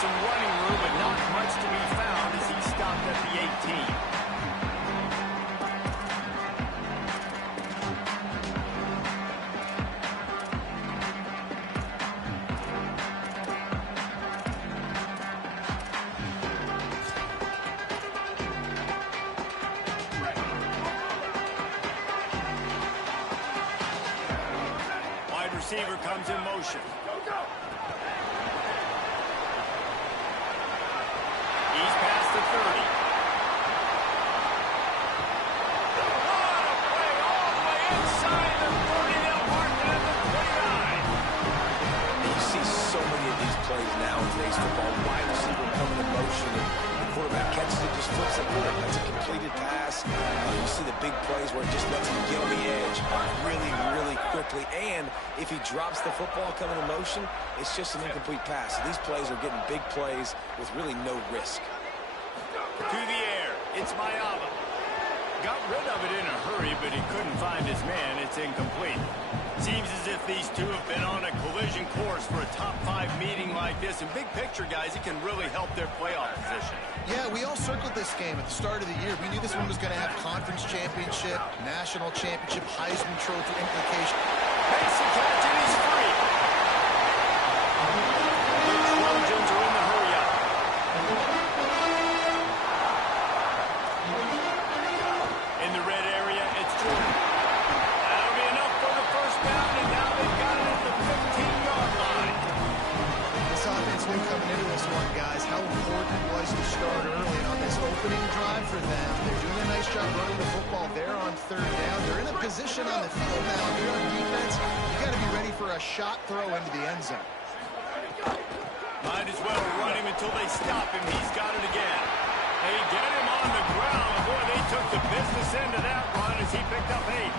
some running room, but not much to be found as he stopped at the 18. Receiver comes in motion. He's past the 30. What a play all the way inside the 30. They'll mark it at the 29. You see so many of these plays now in today's football. Wide receiver coming in motion, and the quarterback catches it, just flips it forward. That's a completed pass. You see the big plays where it just lets him get on the edge really, really quickly. And if he drops the football coming in motion, it's just an incomplete pass. So these plays are getting big plays with really no risk. To the air. It's Mayava. Got rid of it in a hurry, but he couldn't find his man. It's incomplete. Seems as if these two have been on a collision course for a top-5 meeting like this. And big picture, guys, it can really help their playoff position. Yeah, we all circled this game at the start of the year. We knew this one was going to have conference championship, national championship, Heisman Trophy implication. Makes the catch, and he's free. The Trojans are in the hurry-up. In the red area, it's Jordan. That'll be enough for the first down, and now they've got it at the 15-yard line. This offense knew coming into this one, guys, how important it was to start early. And on this opening drive for them, they're doing a nice job running the football. They're on third down. They're in a position on the field now. If you're on defense, you got to be ready for a shot throw into the end zone. Might as well run him until they stop him. He's got it again. They get him on the ground. Boy, they took the business end of that run as he picked up 8.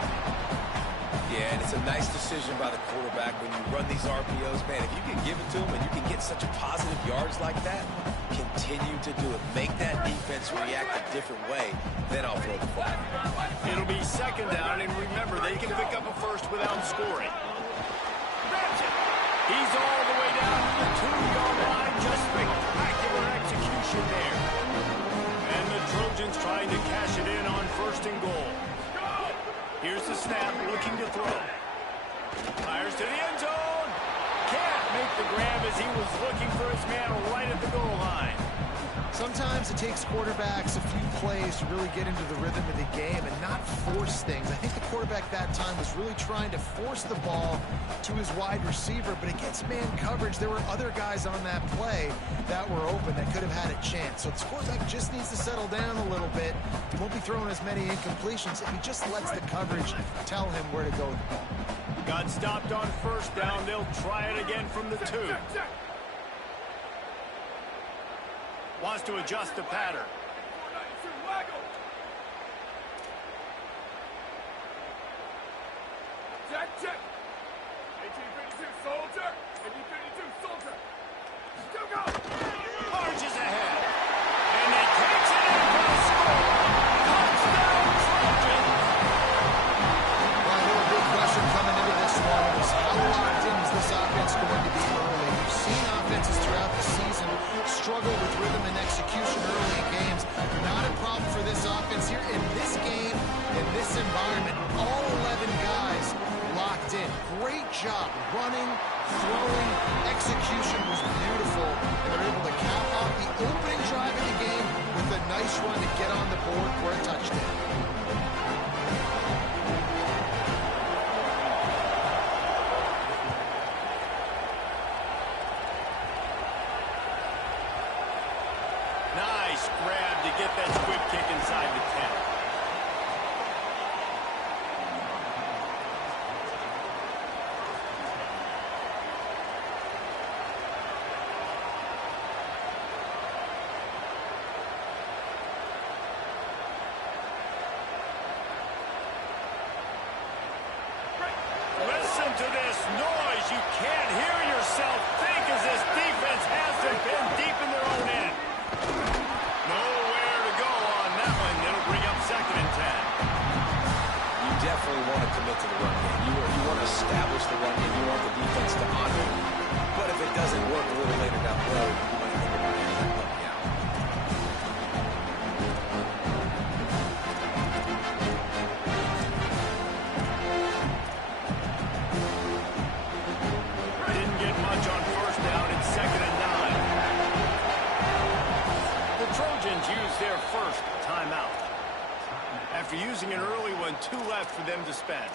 Yeah, and it's a nice decision by the quarterback when you run these RPOs. Man, if you can give it to him and you can get such positive yards like that, continue to do it. Make that defense react a different way. Then I'll throw the flag. It'll be second down, and remember, they can pick up a first without scoring. He's all the way down to the 2-yard line. Just spectacular execution there. And the Trojans trying to cash it in on first and goal. Here's the snap, looking to throw. Fires to the end zone. Can't make the grab as he was looking for his man right at the goal line. Sometimes it takes quarterbacks a few plays to really get into the rhythm of the game and not force things. I think the quarterback that time was really trying to force the ball to his wide receiver, but against man coverage, there were other guys on that play that were open that could have had a chance. So the quarterback just needs to settle down a little bit. He won't be throwing as many incompletions if he just lets the coverage tell him where to go with the ball. Got stopped on first down. They'll try it again from the 2. Wants to adjust the pattern. Check, check. 1852 soldier. 1852 soldier. Still go. Charges ahead. And they takes it in for the score. Touchdown, Trojans. Well, I know a big question coming into this one was how locked in is this offense going to be early? We've seen offenses throughout the season struggle with rhythm and execution early in games. Not a problem for this offense here in this game, in this environment. All 11 guys locked in. Great job running, throwing, execution was beautiful, and they're able to cap off the opening drive of the game with a nice run to get on the board for a touchdown. Nice grab to get that squib kick inside the 10. Listen to this noise. You can't hear yourself think as this defense hasn't been deep in their own end. Nowhere to go on that one. It'll bring up second and 10. You definitely want to commit to the run game. You want to establish the run game. You want the defense to honor it. But if it doesn't work a little later down the road, you might think Trojans use their first timeout. After using an early one, 2 left for them to spend.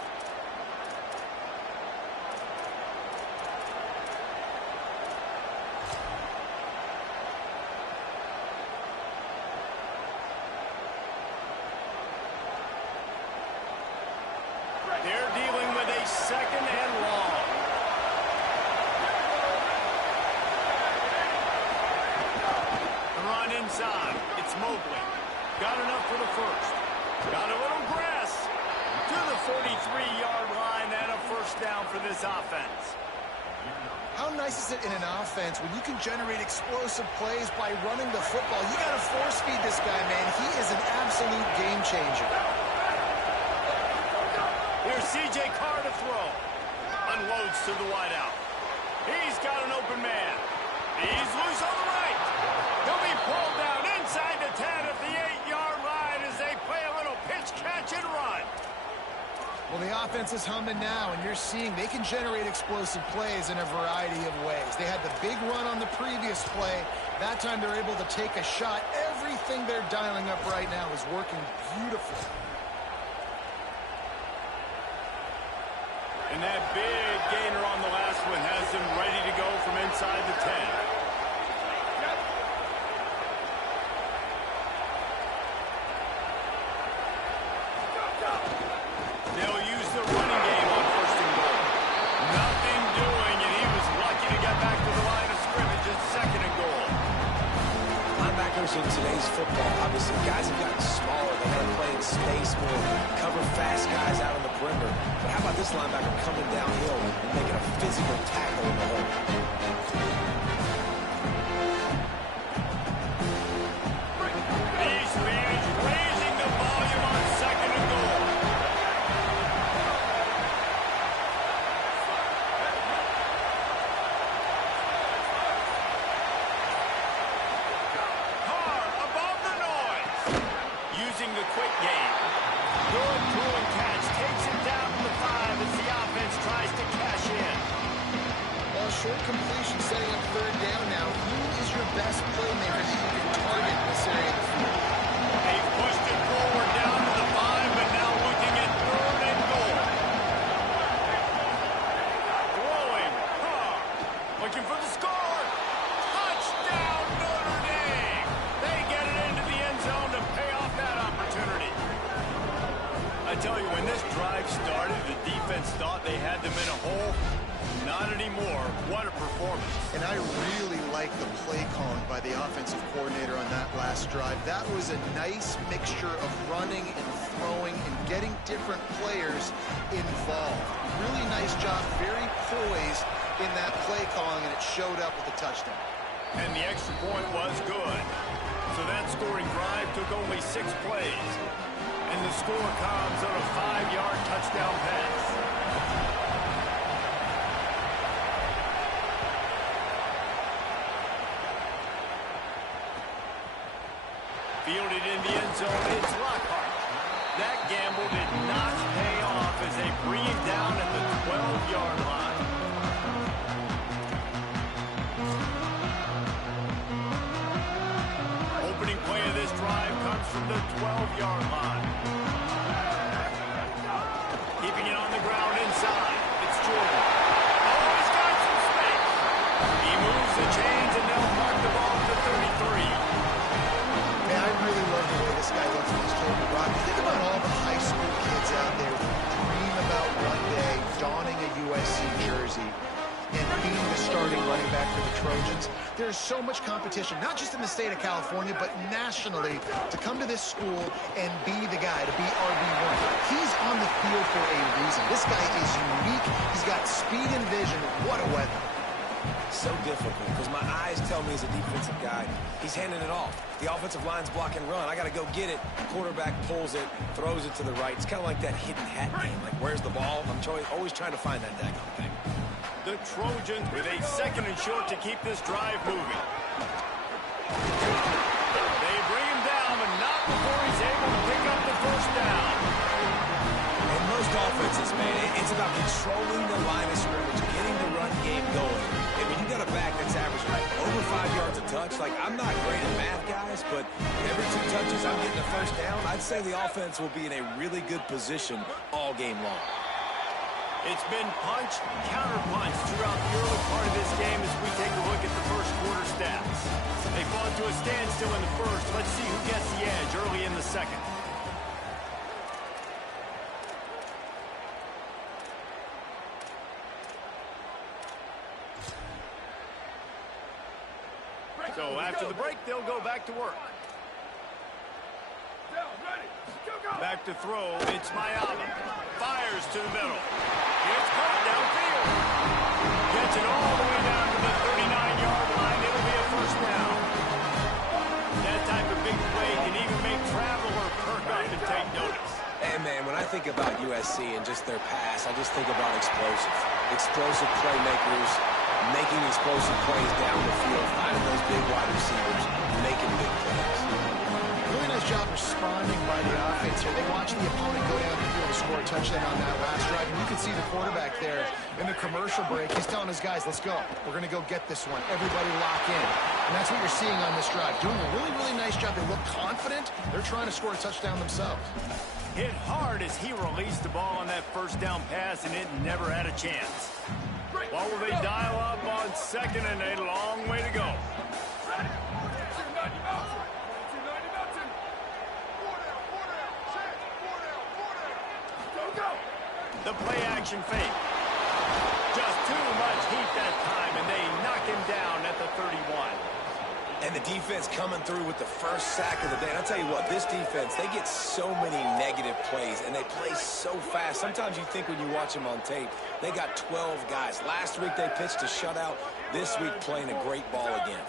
They're dealing with a 2nd and long. The run inside. It's Mobley. Got enough for the first. Got a little grass to the 43-yard line and a first down for this offense. How nice is it in an offense when you can generate explosive plays by running the football? You got to force feed this guy, man. He is an absolute game changer. Here's C.J. Carr to throw. Unloads to the wideout. He's got an open man. He's loose on the right. He'll be pulled down inside the 10 at the 8-yard line as they play a little pitch, catch, and run. Well, the offense is humming now, and you're seeing they can generate explosive plays in a variety of ways. They had the big run on the previous play. That time they're able to take a shot. Everything they're dialing up right now is working beautifully. And that big gainer on the last one has them ready to go from inside the 10. They'll use the running game on 1st and goal. Nothing doing, and he was lucky to get back to the line of scrimmage at 2nd and goal. Linebackers in today's football, obviously, guys have gotten smaller. They got to play in space more, cover fast guys out on the perimeter. But how about this linebacker coming downhill and making a physical tackle in the hole? These fans raising the volume on 2nd and goal. Carr above the noise. Using the quick game. Good throw and catch. Takes it down to the 5 as the offense tries to cash in. Well, short completion setting up 3rd down now. Who is your best playmaker that you can target in this area of the field? They've pushed it forward down to the 5, but now looking at 3rd and goal. Throwing. Carr. Looking for the score. Touchdown, Notre Dame. They get it into the end zone to pay off that opportunity. I tell you, when this drive started, the defense thought they had them in a hole. Not anymore. What a performance. And I really like the play calling by the offensive coordinator on that last drive. That was a nice mixture of running and throwing and getting different players involved. Really nice job, very poised in that play calling, and it showed up with a touchdown. And the extra point was good. So that scoring drive took only 6 plays. And the score comes on a 5-yard touchdown pass. Fielded in the end zone, it's Lockhart. That gamble did not pay off as they bring him down at the 12-yard line. Opening play of this drive comes from the 12-yard line. Keeping it on the ground inside. It's Jordan. Oh, he's got some space. He moves the chains and they'll mark the ball to 33. Man, I really love the way this guy looks in his Jordan Rock. Think about all the high school kids out there who dream about one day donning a USC jersey and being the starting running back for the Trojans. There's so much competition, not just in the state of California, but nationally, to come to this school and be the guy, to be RB1. He's on the field for a reason. This guy is unique. He's got speed and vision. What a weapon. So difficult because my eyes tell me as a defensive guy, he's handing it off. The offensive line's block and run. I got to go get it. Quarterback pulls it, throws it to the right. It's kind of like that hidden hat game. Like, where's the ball? I'm always trying to find that daggone thing. The Trojans with a 2nd and short to keep this drive moving. They bring him down, but not before he's able to pick up the first down. In most offenses, man, it's about controlling the line of scrimmage, getting the run game going. And when you got a back that's averaging over 5 yards a touch. Like, I'm not great at math, guys, but every 2 touches I'm getting a first down. I'd say the offense will be in a really good position all game long. It's been punch, counter-punch throughout the early part of this game as we take a look at the first quarter stats. They fought to a standstill in the first. Let's see who gets the edge early in the second. So after the break, they'll go back to work. Back to throw, it's Mayala. Fires to the middle. It's caught downfield. Gets it all the way down to the 39-yard line. It'll be a first down. That type of big play can even make Traveler perk up and take notice. Hey, man, when I think about USC and just their pass, I just think about explosive. Explosive playmakers, making explosive plays down the field, finding those big wide receivers, making big plays. Really nice job responding by the offense here. They watched the opponent go down the field to score a touchdown on that last drive. And you can see the quarterback there in the commercial break. He's telling his guys, let's go. We're going to go get this one. Everybody lock in. And that's what you're seeing on this drive. Doing a really, really nice job. They look confident. They're trying to score a touchdown themselves. Hit hard as he released the ball on that first down pass, and it never had a chance. What will they dial up on second and a long way to go? The play action fake. Just too much heat that time, and they knock him down at the 31. And the defense coming through with the first sack of the day. And I'll tell you what, this defense, they get so many negative plays, and they play so fast. Sometimes you think when you watch them on tape, they got 12 guys. Last week they pitched a shutout. This week playing a great ball again.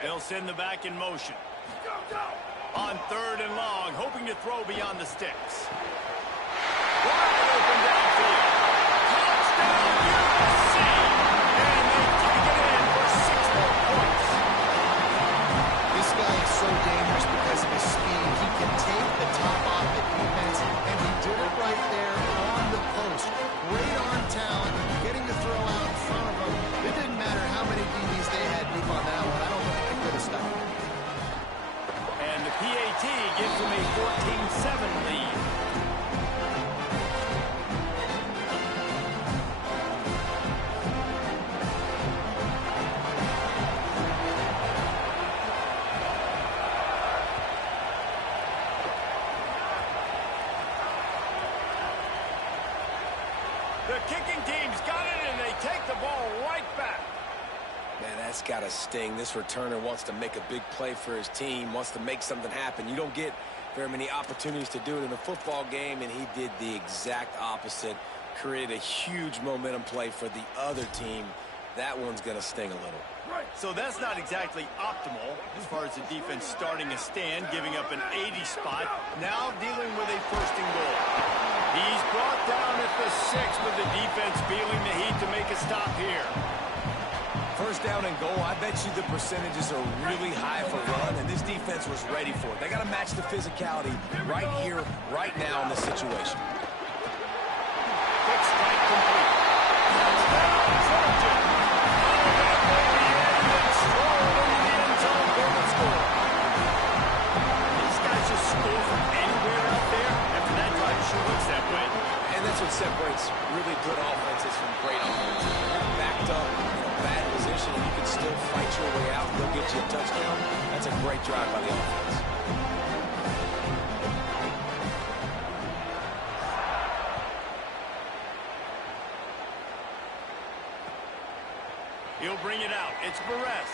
They'll send the back in motion. On third and long, hoping to throw beyond the sticks. Wide open downfield. Touchdown, USC! And they take it in for 6 more points. This guy is so dangerous because of his speed. He can take the top off the defense, and he did it right there on the post. Great arm talent, getting the throw out in front of him. It didn't matter how many DBs they had deep on that one. I don't think they could have stopped him. And the PAT gives them a 14-7 lead. The kicking team's got it, and they take the ball right back. Man, that's got to sting. This returner wants to make a big play for his team, wants to make something happen. You don't get very many opportunities to do it in a football game, and he did the exact opposite. Created a huge momentum play for the other team. That one's going to sting a little. So that's not exactly optimal as far as the defense starting a stand, giving up an 80 spot, now dealing with a first and goal. He's brought down at the 6, but the defense feeling the heat to make a stop here. First down and goal, I bet you the percentages are really high for run, and this defense was ready for it. They got to match the physicality right here, right now in this situation. Quick strike complete. Touchdown, Trojan. Oh, that may be in and strolled into the end zone for the score. These guys just score from anywhere out there. After that drive, it sure looks that way. And that's what separates really good offenses from great offenses. You're backed up in a bad position, and you can still fight your way out and they'll get you a touchdown. That's a great drive by the offense. He'll bring it out. It's Barres.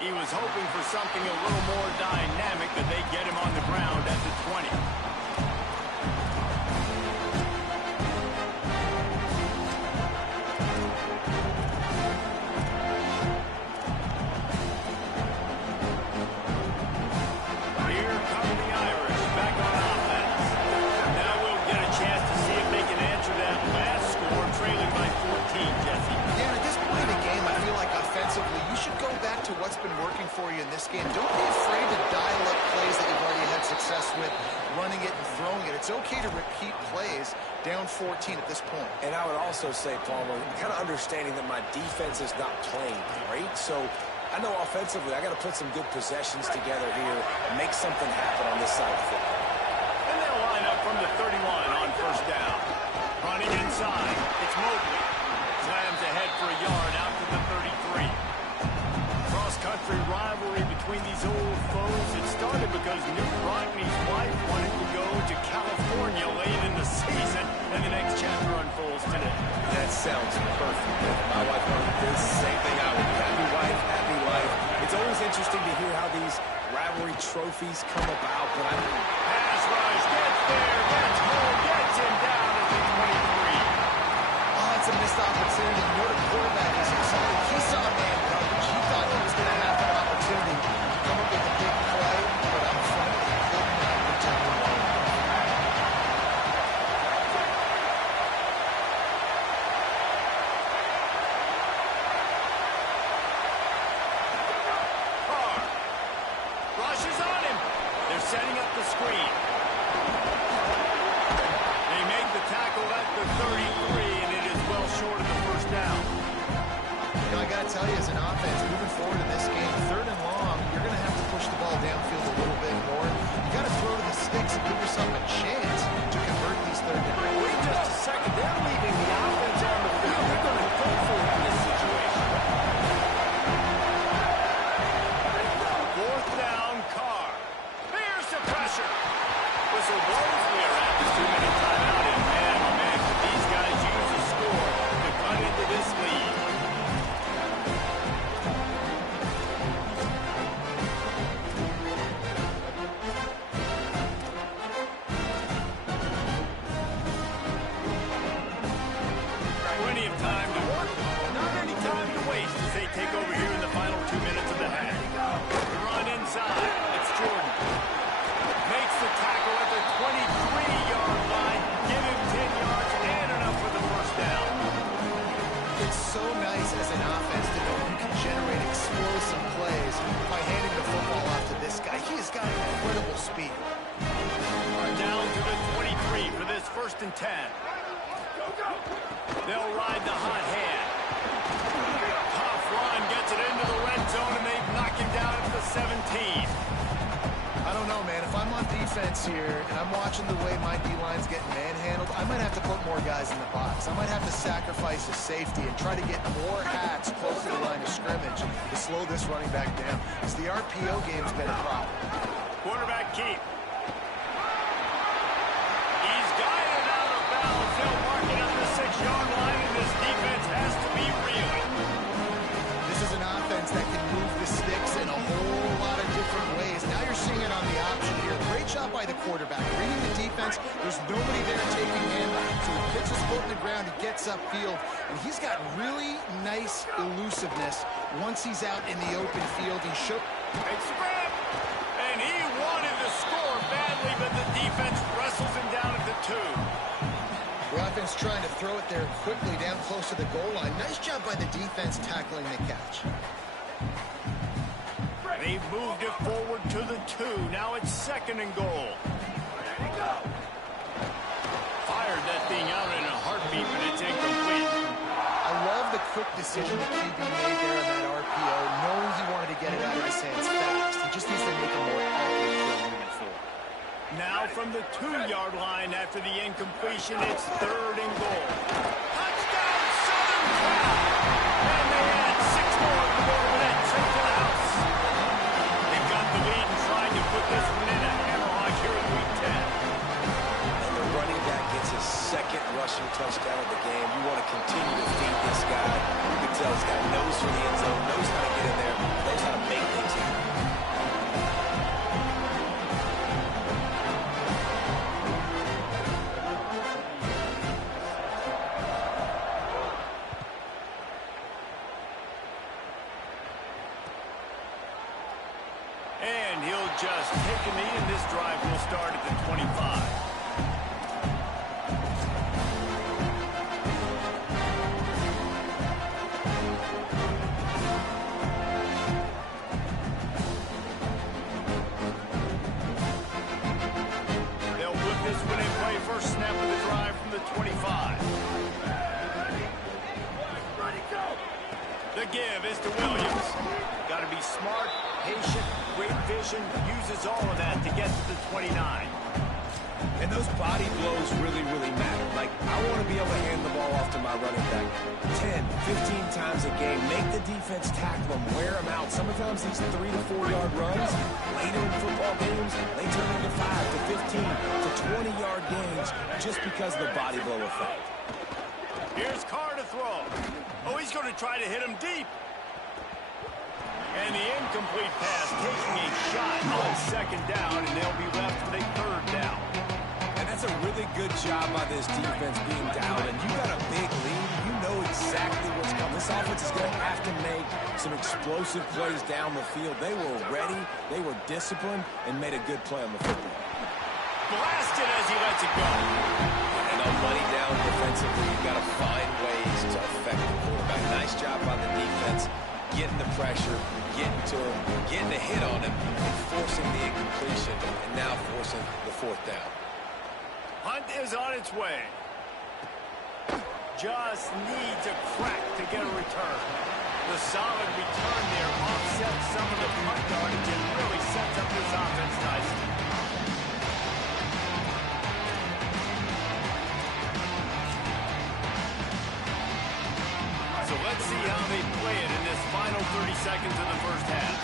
He was hoping for something a little more dynamic, but they get him on the ground at the 20. Here come the Irish back on offense. Now we'll get a chance to see if they can answer that last score, trailing by 14, Jesse. Yeah, at this point in the game, I feel like defensively, you should go back to what's been working for you in this game. Don't be afraid to dial up plays that you've already had success with, running it and throwing it. It's okay to repeat plays down 14 at this point. And I would also say, Palmer, kind of understanding that my defense is not playing great, so I know offensively I got to put some good possessions together here and make something happen on this side of the football. And they'll line up from the 31 on first down. Running inside, it's Mobley. Slams ahead for a yard out to the 33. Cross-country rivalry between these old foes. It started because Newt Rockney's wife wanted to go to California late in the season, and the next chapter unfolds today. That sounds perfect. If my wife wanted this, same thing I would do. Happy wife, happy life. It's always interesting to hear how these rivalry trophies come about, but pass rush, gets there, gets home, gets him down at the 23. Oh, it's a missed opportunity. You know the quarterback is excited. He saw man coverage. He thought he was going to have an opportunity to come up with a big play, but up front, he could not protect the ball. Carr rushes on him. They're setting up the screen. They make the tackle at the 33, and it is well short of the first down. You know, I got to tell you, as an offense, moving forward in this game, 3rd and long, you're going to have to push the ball downfield a little bit more. You got to throw to the sticks and give yourself a chance to convert these 3rd downs. Wait just a second. They're leaving the offense on the field. They're going to go for it in this situation. 4th down, Carr. There's the pressure. Whistle blows. We are at the 2-minute timeout. And man, oh man, could these guys use a score to cut into this lead. Plenty of time to work. Not any time to waste as they take over here in the final 2 minutes of the half. The run inside. It's Jordan. Makes the tackle at the 23-yard line. Give him 10 yards and enough for the first down. It's so nice as an offense to know you can generate explosive plays by handing the football off to this guy. He has got incredible speed. Down to the 23 for this 1st and 10. They'll ride the hot hand. Tough run gets it into the red zone, and they knock him down at the 17. I don't know, man. If I'm on defense here and I'm watching the way my D-line's getting manhandled, I might have to put more guys in the box. I might have to sacrifice a safety and try to get more hats close to the line of scrimmage to slow this running back down. Because the RPO game's been a problem. Quarterback keep. He's guided out of bounds. They'll mark it at the 6-yard line, and this defense has to be reeling. This is an offense that can move the sticks in a whole lot of different ways. Now you're seeing it on the option here. Great job by the quarterback. Reading the defense, there's nobody there taking him, so he puts his foot in the ground, he gets upfield, and he's got really nice elusiveness once he's out in the open field. He shook. Makes the grab. And he wanted to score badly, but the defense wrestles him down at the 2. The offense trying to throw it there quickly down close to the goal line. Nice job by the defense tackling the catch. They've moved it forward to the 2. Now it's 2nd and goal. Fired that thing out in a heartbeat, but it's incomplete. I love the quick decision the QB made there on that RPO, knowing he wanted to get it out of his hands fast. He just needs to make a more accurate throw moving forward. Now from the 2-yard line after the incompletion, it's 3rd and goal. Touchdown, Southern Cal! And they add 6 more to go with that trip to the house. They've got the lead and trying to put this one in a hammerlock here in Week 10. And the running back gets his 2nd rushing touchdown of the game. You want to continue to feed this guy. You can tell he's got a nose for the end zone, knows how to get in there, knows how to make things happen. And he'll just take a knee, and this drive will start at the 25. The give is to Williams. Got to be smart, patient, great vision, uses all of that to get to the 29. And those body blows really, really matter. Like, I want to be able to hand the ball off to my running back 10, 15 times a game. Make the defense tackle them, wear them out. Sometimes these 3 to 4 yard runs, later in football games, they turn into 5 to 15 to 20 yard gains just because of the body blow effect. Here's Carr to throw. Oh, he's going to try to hit him deep. And the incomplete pass taking a shot on second down, and they'll be left with a third down. And that's a really good job by this defense being down. And you got a big lead. You know exactly what's coming. This offense is going to have to make some explosive plays down the field. They were ready. They were disciplined and made a good play on the football. Blasted as he lets it go. And on money down defensively, you've got to find ways to affect the quarterback. Nice job by the defense, getting the pressure, getting to him, getting a hit on him, and forcing the incompletion, and now forcing the fourth down. Hunt is on its way. Just needs a crack to get a return. The solid return there offsets some of the punt yardage and really sets up this offense nicely. So let's see how they play it in this final 30 seconds of the first half.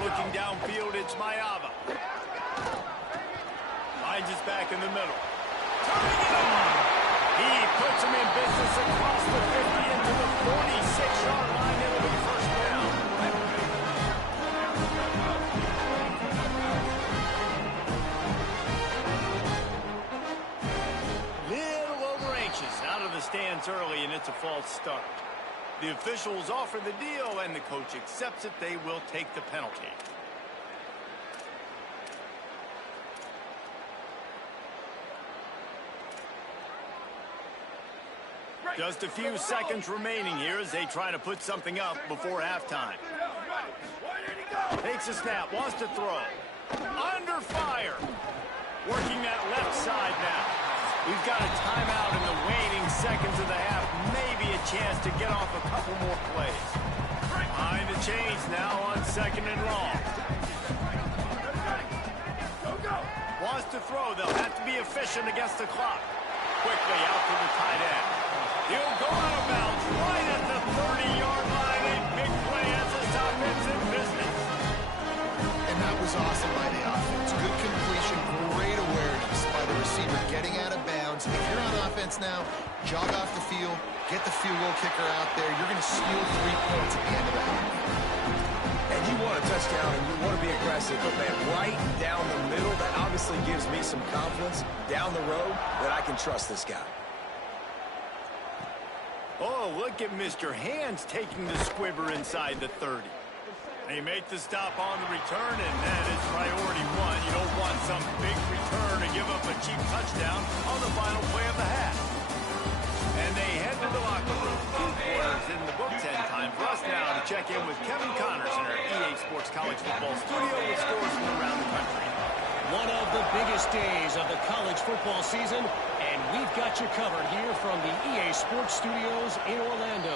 Looking downfield, it's Mayava. Finds his back in the middle. Turning it on! He puts him in business across the 50 into the 46-yard line. It'll be first down. Little over anxious out of the stands early, and it's a false start. The officials offer the deal, and the coach accepts it. They will take the penalty. Just a few seconds remaining here as they try to put something up before halftime. Takes a snap, wants to throw. Under fire. Working that left side now. We've got a timeout in the waning seconds of the half. Maybe a chance to get off a couple more plays. Behind the chains now on second and long. Wants to throw. They'll have to be efficient against the clock. Quickly out to the tight end. He'll go out of bounds right at the 30-yard line. A big play as this offense in business. And that was awesome by the offense. Good completion, great awareness by the receiver getting out of bounds. If you're on offense now, jog off the field, get the field goal kicker out there. You're going to steal 3 points at the end of the half. And you want a touchdown and you want to be aggressive, but man, right down the middle, that obviously gives me some confidence down the road that I can trust this guy. Oh, look at Mr. Hands taking the squibber inside the 30. They make the stop on the return, and that is priority one. You don't want some big return to give up a cheap touchdown on the final play of the half. And they head to the locker room. 2 quarters in the books, and time for us now to check in with Kevin Connors in our EA Sports College Football Studio with scores from around the country. One of the biggest days of the college football season, and we've got you covered here from the EA Sports Studios in Orlando.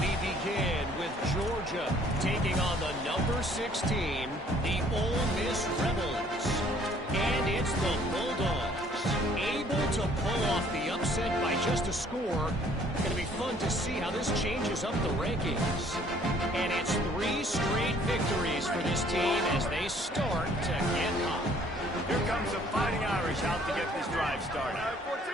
We begin with Georgia taking on the number 16, the Ole Miss Rebels. And it's the Bulldogs, able to pull off the upset by just a score. It's going to be fun to see how this changes up the rankings. And it's 3 straight victories for this team as they start to get hot. Here comes the Fighting Irish out to get this drive started.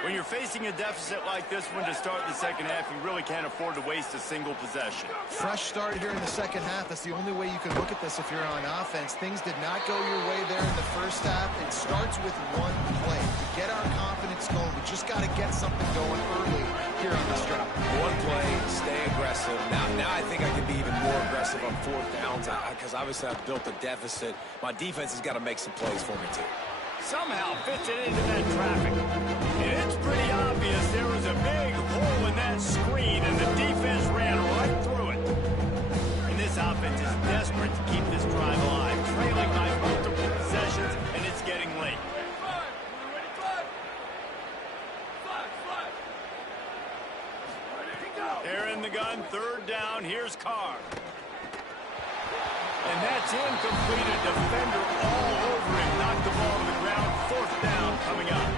When you're facing a deficit like this one to start the second half, you really can't afford to waste a single possession. Fresh start here in the second half. That's the only way you can look at this if you're on offense. Things did not go your way there in the first half. It starts with one play. To get our confidence going, we just got to get something going early here on this drive. One play, stay aggressive. Now I think I can be even more aggressive on 4th downs because obviously I've built a deficit. My defense has got to make some plays for me too. Somehow fits it into that traffic. And it's pretty obvious there was a big hole in that screen, and the defense ran right through it. And this offense is desperate to keep this drive alive, trailing by multiple possessions, and it's getting late. They're in the gun, third down. Here's Carr. And that's incomplete. A defender all over him. Knocked the ball to the ground. Fourth down coming up.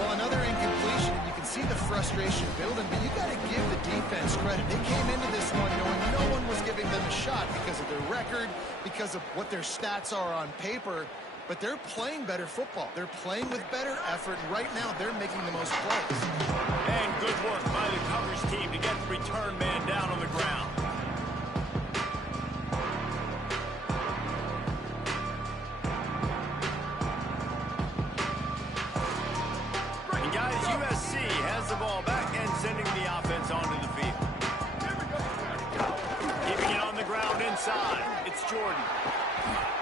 Well, another incompletion. You can see the frustration building, but you got to give the defense credit. They came into this one knowing no one was giving them a shot because of their record, because of what their stats are on paper. But they're playing better football. They're playing with better effort. And right now, they're making the most plays. And good work by the coverage team to get the return man down on the ground. And guys, USC has the ball back and sending the offense onto the field. Keeping it on the ground inside. It's Jordan.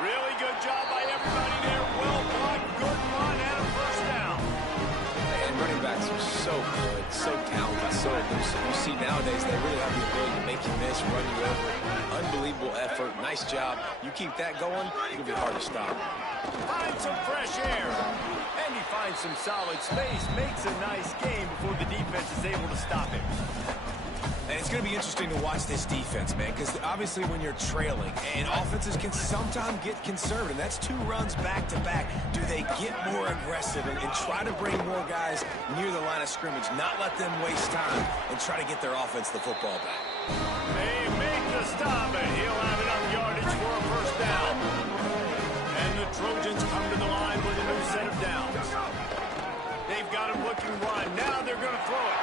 Really good job by everybody there. Well blocked, good run, and a first down. And running backs are so good, so talented, so elusive. You see nowadays they really have the ability to make you miss, run you over. Unbelievable effort. Nice job. You keep that going, it'll be hard to stop. Finds some fresh air. And he finds some solid space. Makes a nice game before the defense is able to stop him. And it's going to be interesting to watch this defense, man, because obviously when you're trailing, and offenses can sometimes get conservative. That's 2 runs back-to-back. Do they get more aggressive and try to bring more guys near the line of scrimmage, not let them waste time, and try to get their offense the football back? They make the stop, and he'll have enough yardage for a first down. And the Trojans come to the line with a new set of downs. They've got him looking one. Now they're going to throw it.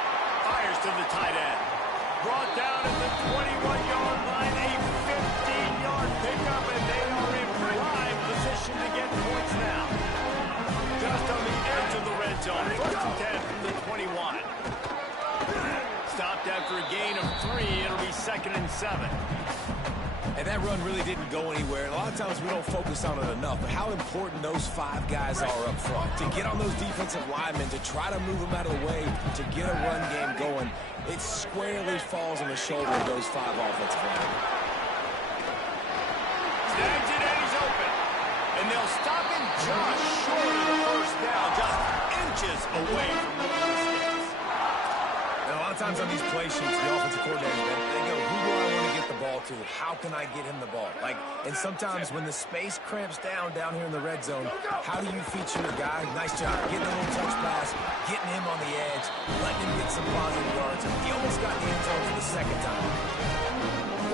Fires to the tight end. Brought down at the 21-yard line, a 15-yard pickup, and they are in prime position to get points now. Just on the edge of the red zone, first and 10 from the 21. Stopped after a gain of 3, it'll be 2nd and 7. And that run really didn't go anywhere. And a lot of times we don't focus on it enough, but how important those 5 guys are up front. To get on those defensive linemen, to try to move them out of the way, to get a run game going, it squarely falls on the shoulder of those 5 offensive linemen. Snags it and he's open. And they'll stop him just short of the first down, just inches away from the sticks. And a lot of times on these play sheets, the offensive coordinators, they go, who do I want to get the ball to? How can I get him the ball? And sometimes when the space cramps down here in the red zone, how do you feature a guy? Nice job, getting a little touch pass, getting him on the edge, letting him get some positive yards. He almost got the end zone for the 2nd time.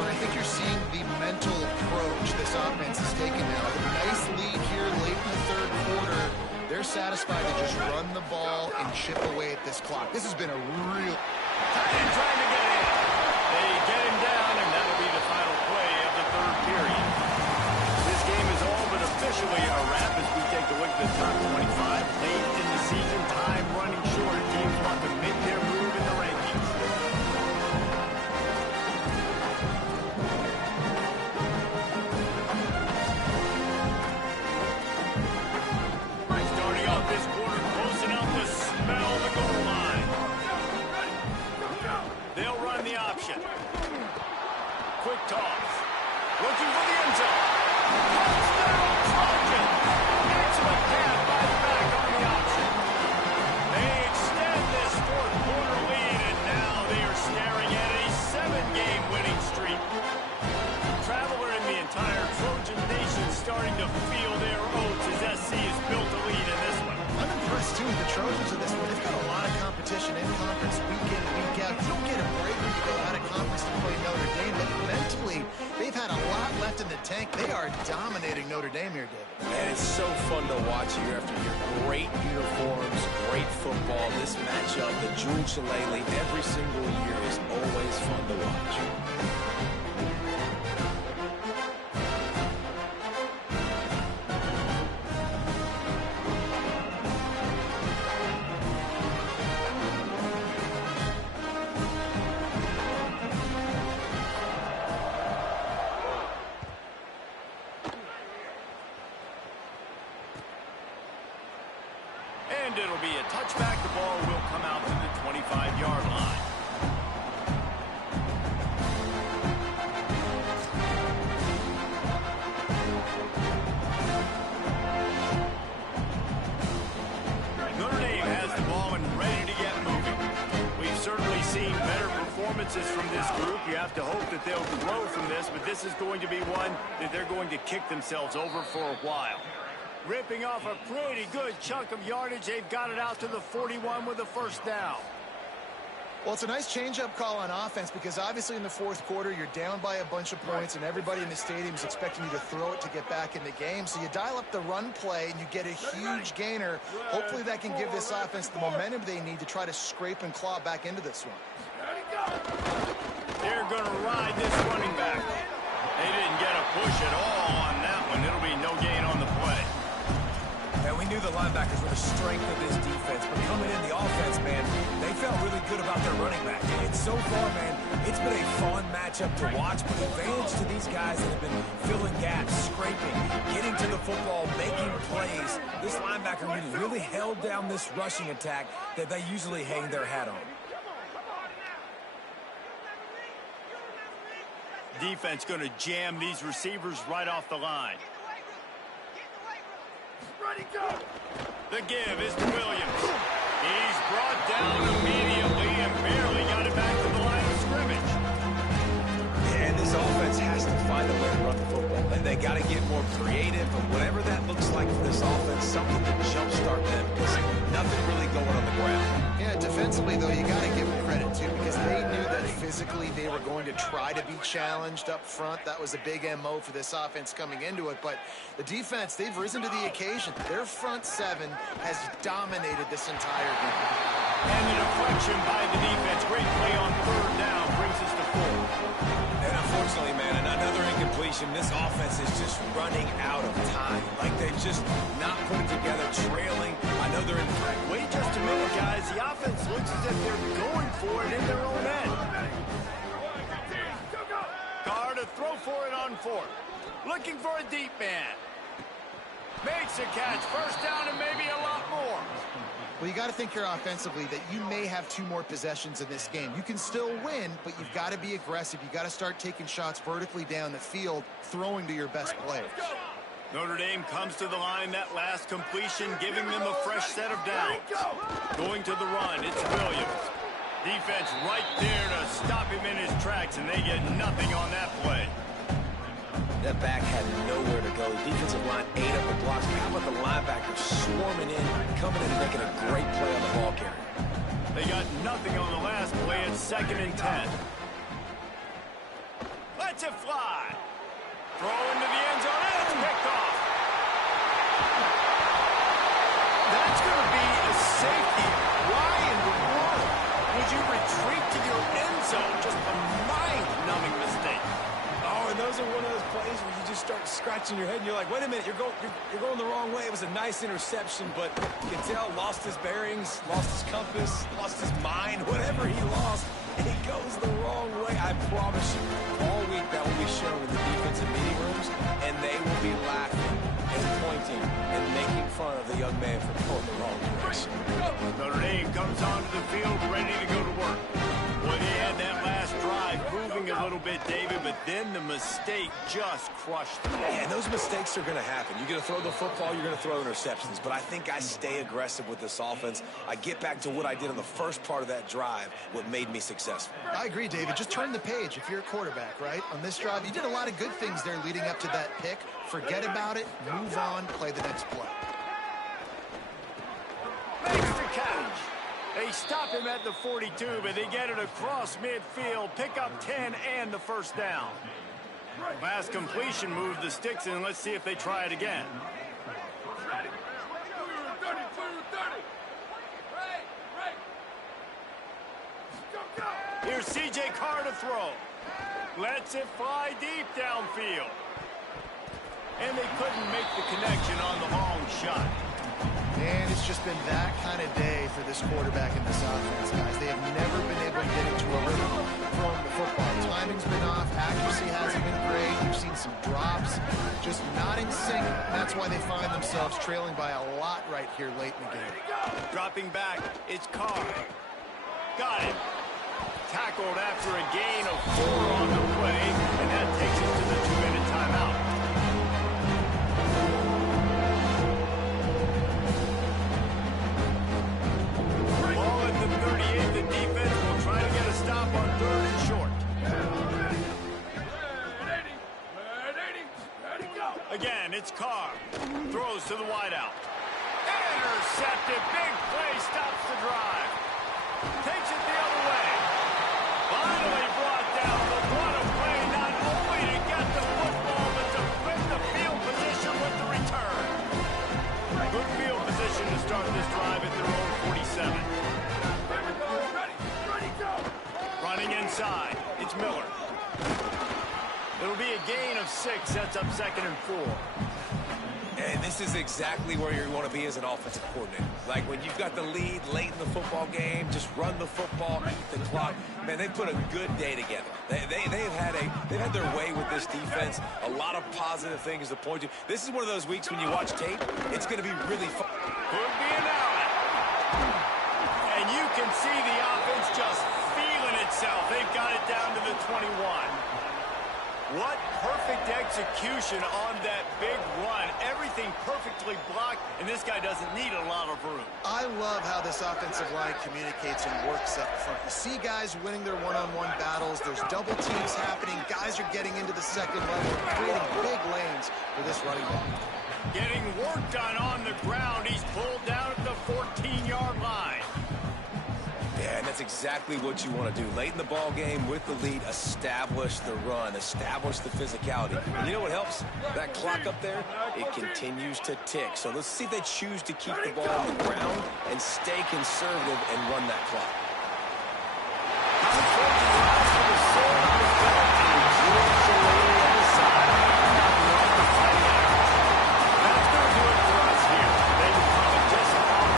Well, I think you're seeing the mental approach this offense is taking now. The nice lead here late in the 3rd quarter. They're satisfied to just run the ball and chip away at this clock. This has been a real... Tight end trying to get in. They get him down, and that'll be the final play of the 3rd period. This game is all but officially a wrap as we take a look at the top 25. Late in the season, time running short. Teams want to make their move in the rankings. Starting off this quarter, close enough to smell the goal line. They'll run the option. Quick toss. Looking for the end zone. Touchdown, Trojans. Excellent pass by the back on the option. They extend this 4th quarter lead, and now they are staring at a 7-game winning streak. Traveler in the entire Trojan nation starting to feel their oats as SC has built a lead in this one. I'm impressed, too, with the Trojans in this one. They've got a lot of competition in conference week in, week out. You don't get a break when you go out of conference to play Notre Dame, but mentally, they've had a lot left in the tank. They are dominating Notre Dame here, David. And it's so fun to watch year after year. Great uniforms, great football. This matchup, the Jewel Shillelagh, every single year is always fun to watch. And it'll be a touchback. The ball will come out to the 25-yard line. Notre Dame has the ball and ready to get moving. We've certainly seen better performance performances from this group. You have to hope that they'll grow from this, but this is going to be one that they're going to kick themselves over for a while. Ripping off a pretty good chunk of yardage. They've got it out to the 41 with a first down. Well, it's a nice change-up call on offense because obviously in the fourth quarter, you're down by a bunch of points and everybody in the stadium is expecting you to throw it to get back in the game. So you dial up the run play and you get a huge gainer. Hopefully that can give this offense the momentum they need to try to scrape and claw back into this one. They're going to ride this running back. They didn't get a push at all on that one. It'll be no gain on the play. And we knew the linebackers were the strength of this defense, but coming in the offense, man, they felt really good about their running back. And so far, man, it's been a fun matchup to watch, but advantage to these guys that have been filling gaps, scraping, getting to the football, making plays. This linebacker really held down this rushing attack that they usually hang their hat on. Defense going to jam these receivers right off the line. The give is to Williams. He's brought down immediately and barely got it back to the line of scrimmage. Yeah, and this offense has to find a way to run the football. And they got to get more creative, but whatever that looks like for this offense, something to jumpstart them because nothing really going on the ground. Yeah, defensively, though, you got to give them credit, too, because they knew that physically they were going to try to be challenged up front. That was a big MO for this offense coming into it. But the defense, they've risen to the occasion. Their front seven has dominated this entire game. And the deflection by the defense. Great play on third down brings us to 4. And unfortunately, man, another incompletion. This offense is just running out of time. Like they've just not put it together, trailing. I know they're in. Wait just a minute, guys. The offense looks as if they're going for it in their own end. Carr to throw for it on 4th. Looking for a deep man. Makes a catch. First down and maybe a lot more. Well, you got to think here offensively that you may have 2 more possessions in this game. You can still win, but you've got to be aggressive. You got to start taking shots vertically down the field, throwing to your best players. Notre Dame comes to the line. That last completion giving them a fresh set of downs. Going to the run, it's Williams. Defense right there to stop him in his tracks, and they get nothing on that play. That back had nowhere to go. The defensive line ate up the blocks. How about the linebackers swarming in, coming in and making a great play on the ball carrier? They got nothing on the last play. It's 2nd and 10. Let's it fly. Throw into the end zone, and it's picked off. That's going to be a safety. Why in the world would you retreat to your end zone? Just a mind-numbing mistake. Oh, and those are one of those plays where you just start scratching your head, and you're like, wait a minute, you're going the wrong way. It was a nice interception, but you can tell lost his bearings, lost his compass, lost his mind, whatever he lost, and he goes the wrong way. I promise you, all week that will be shown in the defensive meeting rooms, and they will be laughing and pointing and making fun of the young man for going the wrong direction. Notre Dame comes onto the field ready to go to work. Well, they had that last drive moving a little bit, David, but then the mistake just crushed them. Yeah, and those mistakes are going to happen. You're going to throw the football, you're going to throw interceptions, but I think I stay aggressive with this offense. I get back to what I did in the first part of that drive, what made me successful. I agree, David. Just turn the page if you're a quarterback, right? On this drive, you did a lot of good things there leading up to that pick. Forget about it, move on, play the next play. Makes the catch. They stop him at the 42, but they get it across midfield, pick up 10 and the first down. Last completion moved the sticks in. Let's see if they try it again. Here's C.J. Carr to throw. Lets it fly deep downfield. And they couldn't make the connection on the long shot. And it's just been that kind of day for this quarterback in this offense, guys. They have never been able to get into a rhythm throwing the football. Timing's been off. Accuracy hasn't been great. You've seen some drops. Just not in sync. That's why they find themselves trailing by a lot right here late in the game. Dropping back, it's Carr. Got it. Tackled after a gain of 4 on the play, and that takes us to the 2-minute timeout. Ball at the 38, the defense will try to get a stop on 3rd It's Carr. Throws to the wideout. Intercepted. Big play stops the drive. Takes it the other way. Finally brought down. But what a play, not only to get the football, but to flip the field position with the return. Good field position to start this drive at their own 47. Ready, go! Running inside. It's Miller. It'll be a gain of 6. Sets up 2nd and 4. And this is exactly where you want to be as an offensive coordinator. Like when you've got the lead late in the football game, just run the football, eat the clock. Man, they put a good day together. They've had their way with this defense. A lot of positive things to point to. This is one of those weeks when you watch tape, it's going to be really fun. Could be an outlet. And you can see the offense just feeling itself. They've got it down to the 21. What perfect execution on that big run. Everything perfectly blocked, and this guy doesn't need a lot of room. I love how this offensive line communicates and works up front. You see guys winning their one-on-one battles. There's double teams happening. Guys are getting into the second level, creating big lanes for this running back. Getting work done on the ground. He's pulled down at the 14-yard line. Yeah, and that's exactly what you want to do. Late in the ball game with the lead, establish the run, establish the physicality. And you know what helps? That clock up there, it continues to tick. So let's see if they choose to keep the ball on the ground and stay conservative and run that clock. Unfortunately,